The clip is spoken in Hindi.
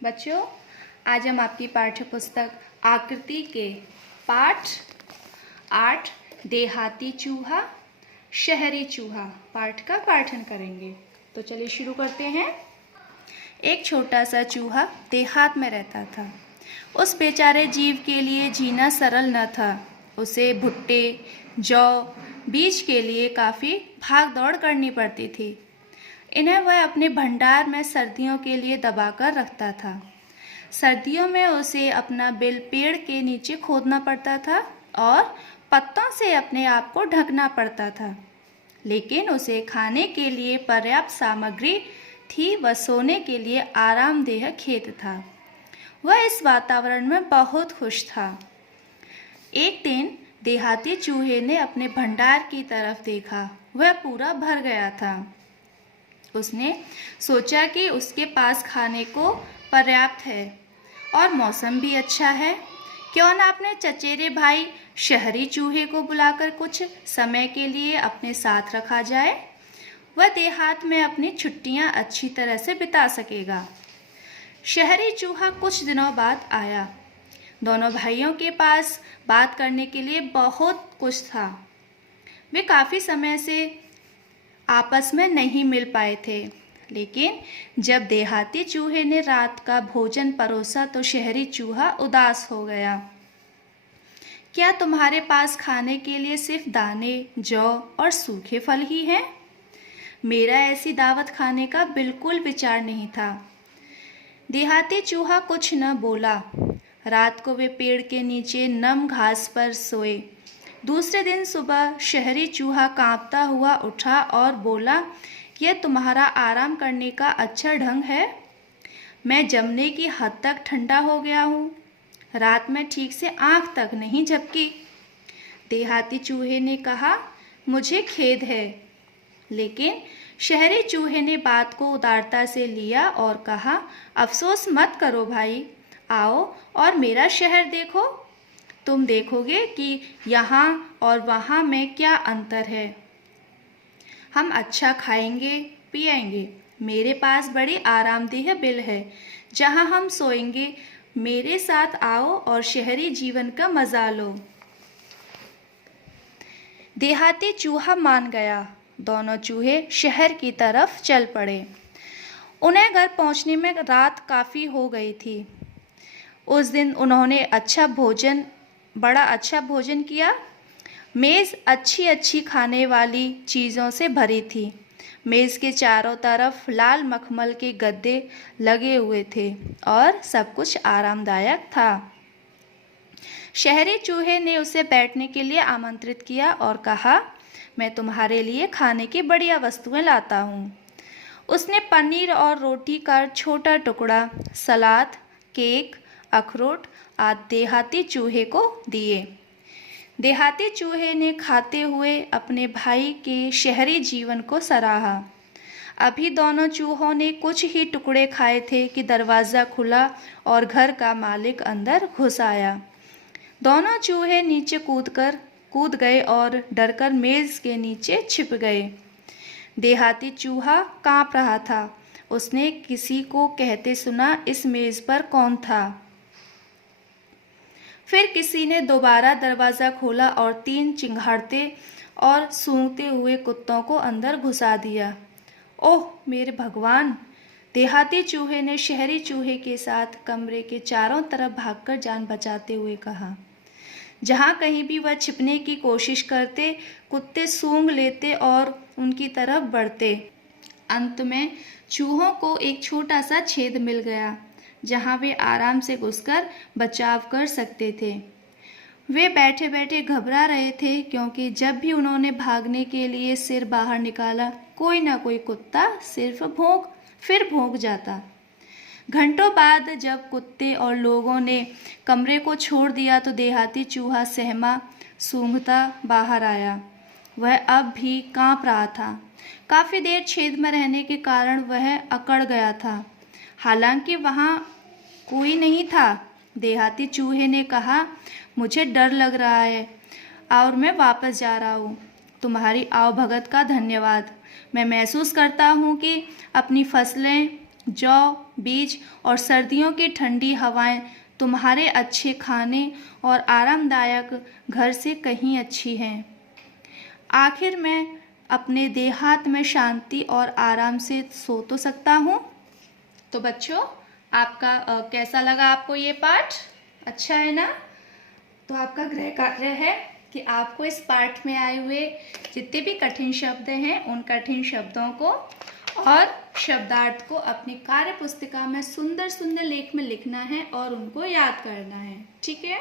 बच्चों, आज हम आपकी पाठ्य पुस्तक आकृति के पाठ 8 देहाती चूहा शहरी चूहा पाठ का पाठन करेंगे। तो चलिए शुरू करते हैं। एक छोटा सा चूहा देहात में रहता था। उस बेचारे जीव के लिए जीना सरल न था। उसे भुट्टे, जौ, बीज के लिए काफ़ी भाग दौड़ करनी पड़ती थी। इन्हें वह अपने भंडार में सर्दियों के लिए दबाकर रखता था। सर्दियों में उसे अपना बिल पेड़ के नीचे खोदना पड़ता था और पत्तों से अपने आप को ढकना पड़ता था। लेकिन उसे खाने के लिए पर्याप्त सामग्री थी व सोने के लिए आरामदेह खेत था। वह इस वातावरण में बहुत खुश था। एक दिन देहाती चूहे ने अपने भंडार की तरफ देखा। वह पूरा भर गया था। उसने सोचा कि उसके पास खाने को पर्याप्त है और मौसम भी अच्छा है। क्यों ना अपने चचेरे भाई शहरी चूहे को बुलाकर कुछ समय के लिए अपने साथ रखा जाए। वह देहात में अपनी छुट्टियां अच्छी तरह से बिता सकेगा। शहरी चूहा कुछ दिनों बाद आया। दोनों भाइयों के पास बात करने के लिए बहुत कुछ था। वे काफ़ी समय से आपस में नहीं मिल पाए थे। लेकिन जब देहाती चूहे ने रात का भोजन परोसा तो शहरी चूहा उदास हो गया। क्या तुम्हारे पास खाने के लिए सिर्फ दाने, जौ और सूखे फल ही हैं? मेरा ऐसी दावत खाने का बिल्कुल विचार नहीं था। देहाती चूहा कुछ न बोला। रात को वे पेड़ के नीचे नम घास पर सोए। दूसरे दिन सुबह शहरी चूहा कांपता हुआ उठा और बोला, यह तुम्हारा आराम करने का अच्छा ढंग है? मैं जमने की हद तक ठंडा हो गया हूँ। रात में ठीक से आँख तक नहीं झपकी। देहाती चूहे ने कहा, मुझे खेद है। लेकिन शहरी चूहे ने बात को उदारता से लिया और कहा, अफसोस मत करो भाई, आओ और मेरा शहर देखो। तुम देखोगे कि यहाँ और वहाँ में क्या अंतर है। हम अच्छा खाएंगे पिएंगे। मेरे पास बड़ी आरामदेह बिल है जहाँ हम सोएंगे। मेरे साथ आओ और शहरी जीवन का मजा लो। देहाती चूहा मान गया। दोनों चूहे शहर की तरफ चल पड़े। उन्हें घर पहुँचने में रात काफ़ी हो गई थी। उस दिन उन्होंने बड़ा अच्छा भोजन किया। मेज़ अच्छी खाने वाली चीज़ों से भरी थी। मेज़ के चारों तरफ लाल मखमल के गद्दे लगे हुए थे और सब कुछ आरामदायक था। शहरी चूहे ने उसे बैठने के लिए आमंत्रित किया और कहा, मैं तुम्हारे लिए खाने की बढ़िया वस्तुएं लाता हूँ। उसने पनीर और रोटी का छोटा टुकड़ा, सलाद, केक, अखरोट आदि देहाती चूहे को दिए। देहाती चूहे ने खाते हुए अपने भाई के शहरी जीवन को सराहा। अभी दोनों चूहों ने कुछ ही टुकड़े खाए थे कि दरवाज़ा खुला और घर का मालिक अंदर घुस आया। दोनों चूहे नीचे कूद गए और डरकर मेज़ के नीचे छिप गए। देहाती चूहा काँप रहा था। उसने किसी को कहते सुना, इस मेज़ पर कौन था? फिर किसी ने दोबारा दरवाज़ा खोला और 3 चिंघाड़ते और सूंघते हुए कुत्तों को अंदर घुसा दिया। ओह मेरे भगवान! देहाती चूहे ने शहरी चूहे के साथ कमरे के चारों तरफ भागकर जान बचाते हुए कहा। जहाँ कहीं भी वह छिपने की कोशिश करते, कुत्ते सूंघ लेते और उनकी तरफ बढ़ते। अंत में चूहों को एक छोटा सा छेद मिल गया जहाँ वे आराम से घुसकर बचाव कर सकते थे। वे बैठे बैठे घबरा रहे थे क्योंकि जब भी उन्होंने भागने के लिए सिर बाहर निकाला, कोई ना कोई कुत्ता सिर्फ भौंक जाता। घंटों बाद जब कुत्ते और लोगों ने कमरे को छोड़ दिया तो देहाती चूहा सहमा सूंघता बाहर आया। वह अब भी काँप रहा था। काफ़ी देर छेद में रहने के कारण वह अकड़ गया था। हालांकि वहाँ कोई नहीं था। देहाती चूहे ने कहा, मुझे डर लग रहा है और मैं वापस जा रहा हूँ। तुम्हारी आवभगत का धन्यवाद। मैं महसूस करता हूँ कि अपनी फसलें जौ, बीज और सर्दियों की ठंडी हवाएं तुम्हारे अच्छे खाने और आरामदायक घर से कहीं अच्छी हैं। आखिर मैं अपने देहात में शांति और आराम से सो तो सकता हूँ। तो बच्चों, आपका कैसा लगा आपको ये पाठ? अच्छा है ना? तो आपका गृह कार्य है कि आपको इस पाठ में आए हुए जितने भी कठिन शब्द हैं उन कठिन शब्दों को और शब्दार्थ को अपनी कार्य पुस्तिका में सुंदर सुंदर लेख में लिखना है और उनको याद करना है। ठीक है?